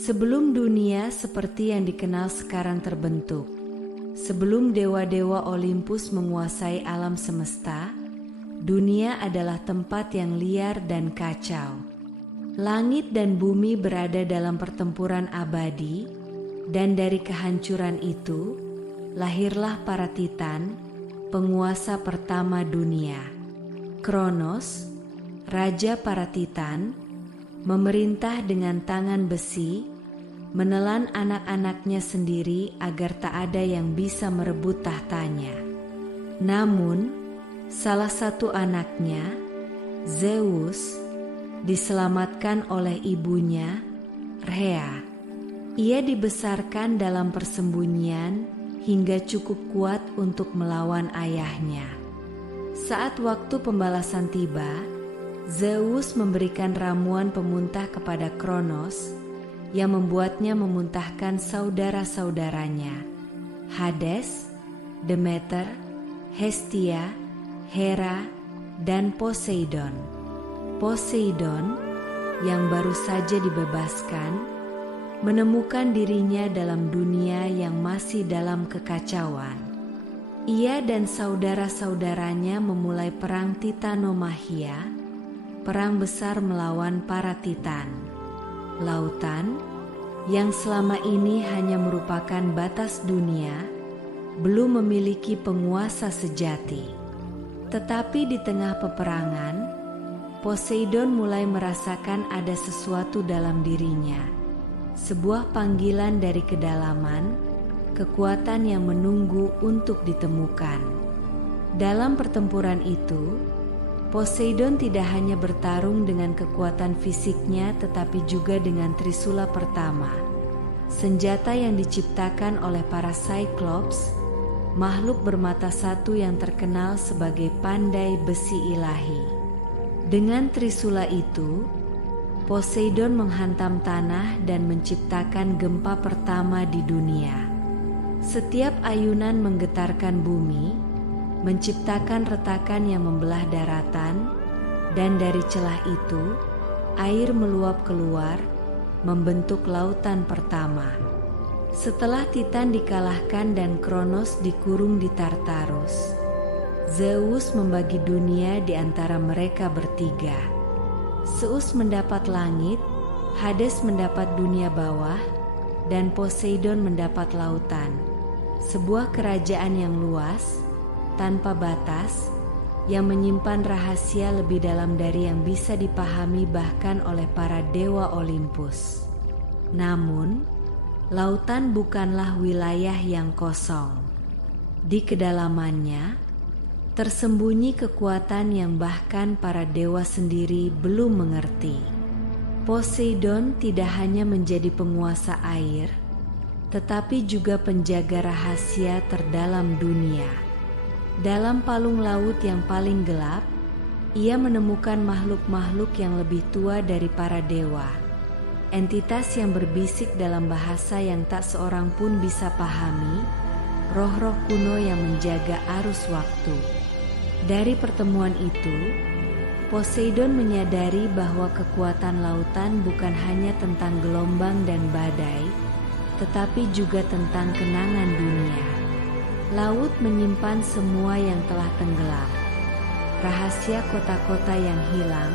Sebelum dunia seperti yang dikenal sekarang terbentuk, sebelum dewa-dewa Olympus menguasai alam semesta, dunia adalah tempat yang liar dan kacau. Langit dan bumi berada dalam pertempuran abadi, dan dari kehancuran itu, lahirlah para Titan, penguasa pertama dunia. Kronos, raja para Titan, memerintah dengan tangan besi, menelan anak-anaknya sendiri agar tak ada yang bisa merebut tahtanya. Namun, salah satu anaknya, Zeus, diselamatkan oleh ibunya, Rhea. Ia dibesarkan dalam persembunyian hingga cukup kuat untuk melawan ayahnya. Saat waktu pembalasan tiba, Zeus memberikan ramuan pemuntah kepada Kronos yang membuatnya memuntahkan saudara-saudaranya, Hades, Demeter, Hestia, Hera, dan Poseidon. Poseidon, yang baru saja dibebaskan, menemukan dirinya dalam dunia yang masih dalam kekacauan. Ia dan saudara-saudaranya memulai perang Titanomachia, perang besar melawan para Titan. Lautan, yang selama ini hanya merupakan batas dunia, belum memiliki penguasa sejati. Tetapi di tengah peperangan, Poseidon mulai merasakan ada sesuatu dalam dirinya, sebuah panggilan dari kedalaman, kekuatan yang menunggu untuk ditemukan. Dalam pertempuran itu, Poseidon tidak hanya bertarung dengan kekuatan fisiknya tetapi juga dengan Trisula pertama, senjata yang diciptakan oleh para Cyclops, makhluk bermata satu yang terkenal sebagai pandai besi ilahi. Dengan Trisula itu, Poseidon menghantam tanah dan menciptakan gempa pertama di dunia. Setiap ayunan menggetarkan bumi, menciptakan retakan yang membelah daratan, dan dari celah itu, air meluap keluar, membentuk lautan pertama. Setelah Titan dikalahkan dan Kronos dikurung di Tartarus, Zeus membagi dunia di antara mereka bertiga. Zeus mendapat langit, Hades mendapat dunia bawah, dan Poseidon mendapat lautan, sebuah kerajaan yang luas, tanpa batas, yang menyimpan rahasia lebih dalam dari yang bisa dipahami bahkan oleh para dewa Olympus. Namun, lautan bukanlah wilayah yang kosong. Di kedalamannya, tersembunyi kekuatan yang bahkan para dewa sendiri belum mengerti. Poseidon tidak hanya menjadi penguasa air, tetapi juga penjaga rahasia terdalam dunia. Dalam palung laut yang paling gelap, ia menemukan makhluk-makhluk yang lebih tua dari para dewa. Entitas yang berbisik dalam bahasa yang tak seorang pun bisa pahami, roh-roh kuno yang menjaga arus waktu. Dari pertemuan itu, Poseidon menyadari bahwa kekuatan lautan bukan hanya tentang gelombang dan badai, tetapi juga tentang kenangan dunia. Laut menyimpan semua yang telah tenggelam, rahasia kota-kota yang hilang,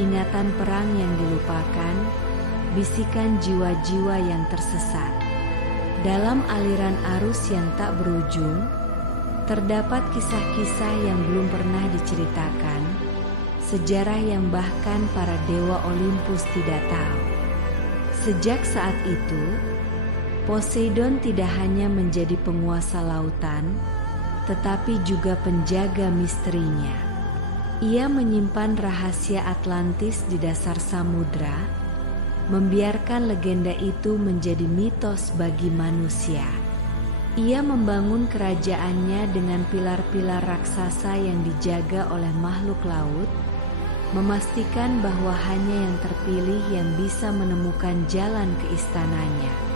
ingatan perang yang dilupakan, bisikan jiwa-jiwa yang tersesat. Dalam aliran arus yang tak berujung, terdapat kisah-kisah yang belum pernah diceritakan, sejarah yang bahkan para dewa Olympus tidak tahu. Sejak saat itu, Poseidon tidak hanya menjadi penguasa lautan, tetapi juga penjaga misterinya. Ia menyimpan rahasia Atlantis di dasar samudra, membiarkan legenda itu menjadi mitos bagi manusia. Ia membangun kerajaannya dengan pilar-pilar raksasa yang dijaga oleh makhluk laut, memastikan bahwa hanya yang terpilih yang bisa menemukan jalan ke istananya.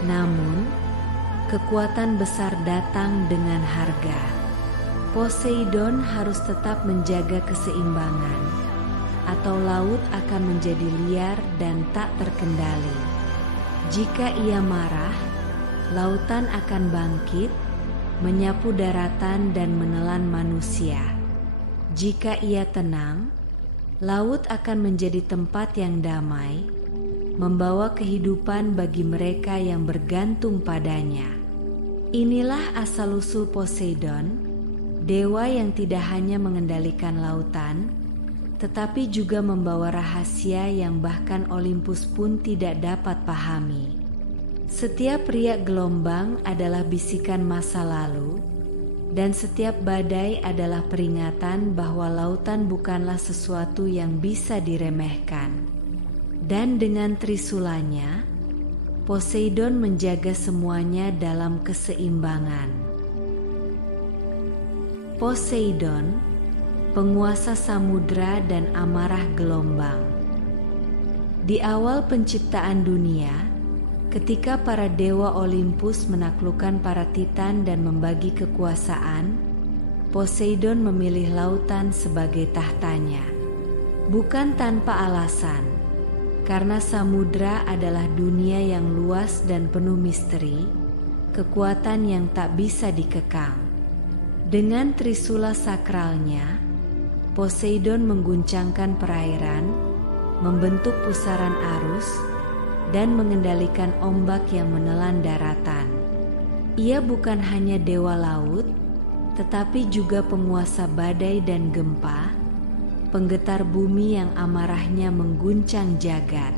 Namun, kekuatan besar datang dengan harga. Poseidon harus tetap menjaga keseimbangan, atau laut akan menjadi liar dan tak terkendali. Jika ia marah, lautan akan bangkit, menyapu daratan dan menelan manusia. Jika ia tenang, laut akan menjadi tempat yang damai, membawa kehidupan bagi mereka yang bergantung padanya. Inilah asal-usul Poseidon, dewa yang tidak hanya mengendalikan lautan, tetapi juga membawa rahasia yang bahkan Olympus pun tidak dapat pahami. Setiap riak gelombang adalah bisikan masa lalu, dan setiap badai adalah peringatan bahwa lautan bukanlah sesuatu yang bisa diremehkan. Dan dengan trisulanya, Poseidon menjaga semuanya dalam keseimbangan. Poseidon, penguasa samudra dan amarah gelombang. Di awal penciptaan dunia, ketika para dewa Olympus menaklukkan para titan dan membagi kekuasaan, Poseidon memilih lautan sebagai tahtanya. Bukan tanpa alasan, karena samudra adalah dunia yang luas dan penuh misteri, kekuatan yang tak bisa dikekang. Dengan trisula sakralnya, Poseidon mengguncangkan perairan, membentuk pusaran arus, dan mengendalikan ombak yang menelan daratan. Ia bukan hanya dewa laut, tetapi juga penguasa badai dan gempa, penggetar bumi yang amarahnya mengguncang jagat.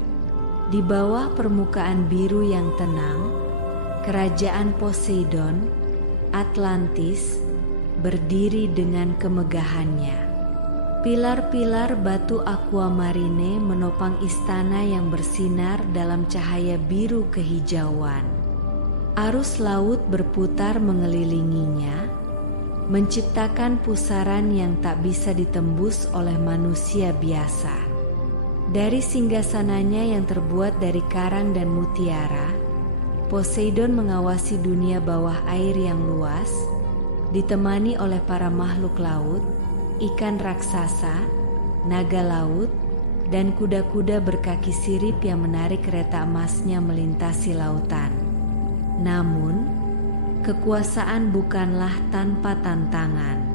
Di bawah permukaan biru yang tenang, kerajaan Poseidon, Atlantis, berdiri dengan kemegahannya. Pilar-pilar batu aquamarine menopang istana yang bersinar dalam cahaya biru kehijauan. Arus laut berputar mengelilinginya, menciptakan pusaran yang tak bisa ditembus oleh manusia biasa. Dari singgasananya yang terbuat dari karang dan mutiara, Poseidon mengawasi dunia bawah air yang luas, ditemani oleh para makhluk laut, ikan raksasa, naga laut, dan kuda-kuda berkaki sirip yang menarik kereta emasnya melintasi lautan. Namun, kekuasaan bukanlah tanpa tantangan.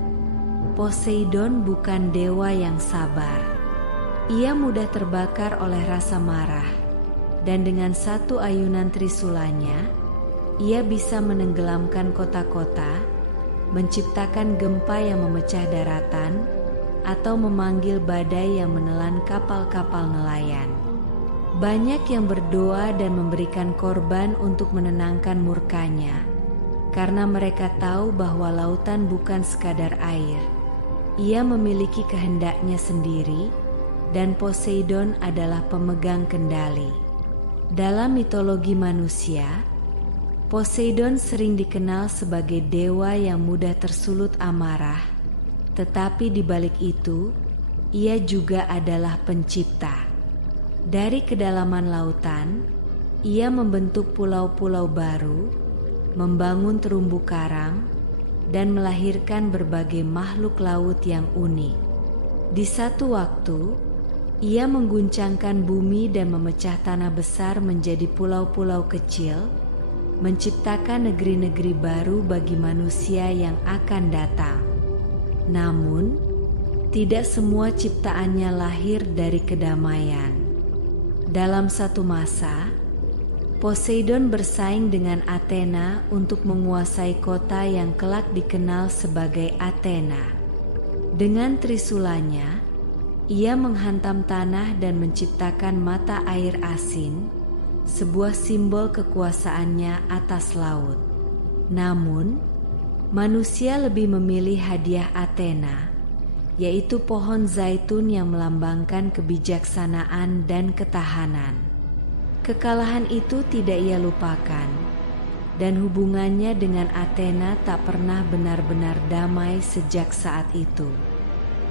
Poseidon bukan dewa yang sabar. Ia mudah terbakar oleh rasa marah, dan dengan satu ayunan trisulanya, ia bisa menenggelamkan kota-kota, menciptakan gempa yang memecah daratan, atau memanggil badai yang menelan kapal-kapal nelayan. Banyak yang berdoa dan memberikan korban untuk menenangkan murkanya, karena mereka tahu bahwa lautan bukan sekadar air. Ia memiliki kehendaknya sendiri, dan Poseidon adalah pemegang kendali. Dalam mitologi manusia, Poseidon sering dikenal sebagai dewa yang mudah tersulut amarah, tetapi di balik itu, ia juga adalah pencipta. Dari kedalaman lautan, ia membentuk pulau-pulau baru, membangun terumbu karang, dan melahirkan berbagai makhluk laut yang unik. Di satu waktu, ia mengguncangkan bumi dan memecah tanah besar menjadi pulau-pulau kecil, menciptakan negeri-negeri baru bagi manusia yang akan datang. Namun, tidak semua ciptaannya lahir dari kedamaian. Dalam satu masa, Poseidon bersaing dengan Athena untuk menguasai kota yang kelak dikenal sebagai Athena. Dengan trisulanya, ia menghantam tanah dan menciptakan mata air asin, sebuah simbol kekuasaannya atas laut. Namun, manusia lebih memilih hadiah Athena, yaitu pohon zaitun yang melambangkan kebijaksanaan dan ketahanan. Kekalahan itu tidak ia lupakan, dan hubungannya dengan Athena tak pernah benar-benar damai sejak saat itu.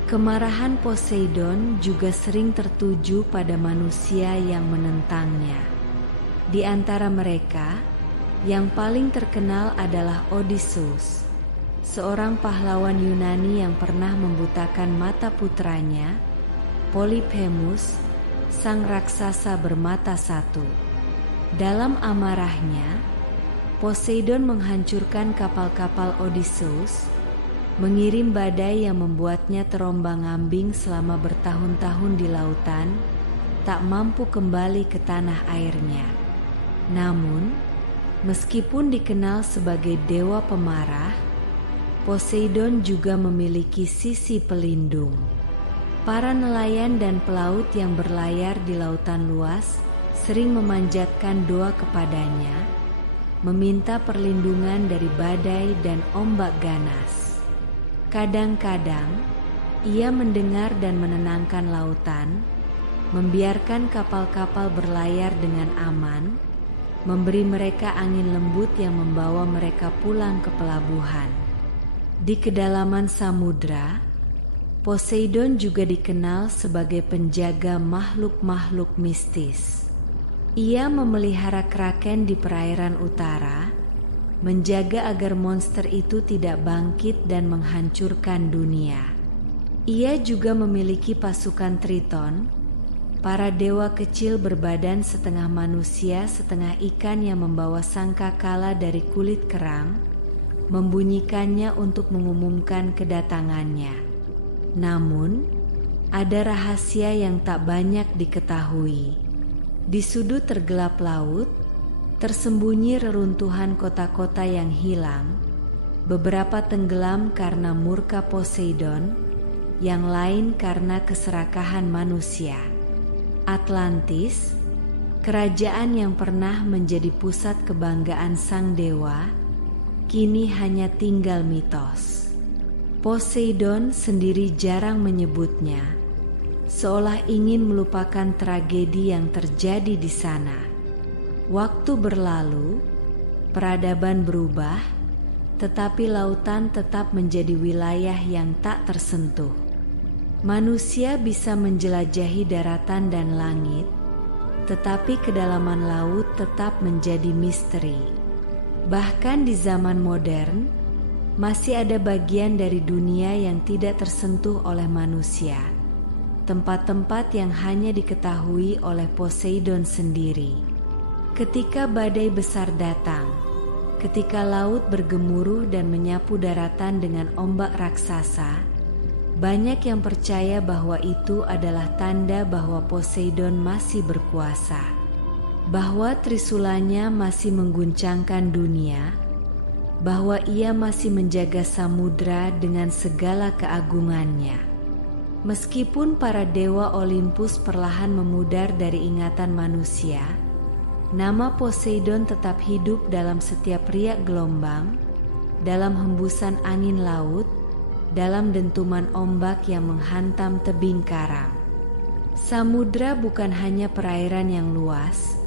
Kemarahan Poseidon juga sering tertuju pada manusia yang menentangnya. Di antara mereka, yang paling terkenal adalah Odysseus, seorang pahlawan Yunani yang pernah membutakan mata putranya, Polyphemus, sang raksasa bermata satu. Dalam amarahnya, Poseidon menghancurkan kapal-kapal Odysseus, mengirim badai yang membuatnya terombang-ambing selama bertahun-tahun di lautan, tak mampu kembali ke tanah airnya. Namun, meskipun dikenal sebagai dewa pemarah, Poseidon juga memiliki sisi pelindung. Para nelayan dan pelaut yang berlayar di lautan luas sering memanjatkan doa kepadanya, meminta perlindungan dari badai dan ombak ganas. Kadang-kadang, ia mendengar dan menenangkan lautan, membiarkan kapal-kapal berlayar dengan aman, memberi mereka angin lembut yang membawa mereka pulang ke pelabuhan. Di kedalaman samudra, Poseidon juga dikenal sebagai penjaga makhluk-makhluk mistis. Ia memelihara kraken di perairan utara, menjaga agar monster itu tidak bangkit dan menghancurkan dunia. Ia juga memiliki pasukan Triton, para dewa kecil berbadan setengah manusia setengah ikan yang membawa sangkakala dari kulit kerang, membunyikannya untuk mengumumkan kedatangannya. Namun, ada rahasia yang tak banyak diketahui. Di sudut tergelap laut, tersembunyi reruntuhan kota-kota yang hilang, beberapa tenggelam karena murka Poseidon, yang lain karena keserakahan manusia. Atlantis, kerajaan yang pernah menjadi pusat kebanggaan sang dewa, kini hanya tinggal mitos. Poseidon sendiri jarang menyebutnya, seolah ingin melupakan tragedi yang terjadi di sana. Waktu berlalu, peradaban berubah, tetapi lautan tetap menjadi wilayah yang tak tersentuh. Manusia bisa menjelajahi daratan dan langit, tetapi kedalaman laut tetap menjadi misteri. Bahkan di zaman modern, masih ada bagian dari dunia yang tidak tersentuh oleh manusia, tempat-tempat yang hanya diketahui oleh Poseidon sendiri. Ketika badai besar datang, ketika laut bergemuruh dan menyapu daratan dengan ombak raksasa, banyak yang percaya bahwa itu adalah tanda bahwa Poseidon masih berkuasa, bahwa trisulanya masih mengguncangkan dunia, bahwa ia masih menjaga samudra dengan segala keagungannya. Meskipun para dewa Olympus perlahan memudar dari ingatan manusia, nama Poseidon tetap hidup dalam setiap riak gelombang, dalam hembusan angin laut, dalam dentuman ombak yang menghantam tebing karang. Samudra bukan hanya perairan yang luas,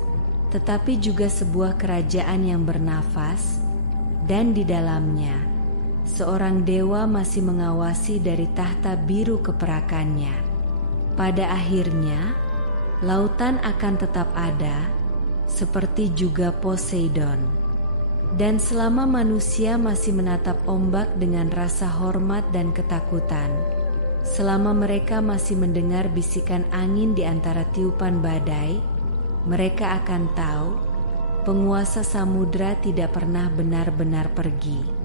tetapi juga sebuah kerajaan yang bernafas, dan di dalamnya, seorang dewa masih mengawasi dari tahta biru keperakannya. Pada akhirnya, lautan akan tetap ada, seperti juga Poseidon. Dan selama manusia masih menatap ombak dengan rasa hormat dan ketakutan, selama mereka masih mendengar bisikan angin di antara tiupan badai, mereka akan tahu penguasa samudra tidak pernah benar-benar pergi.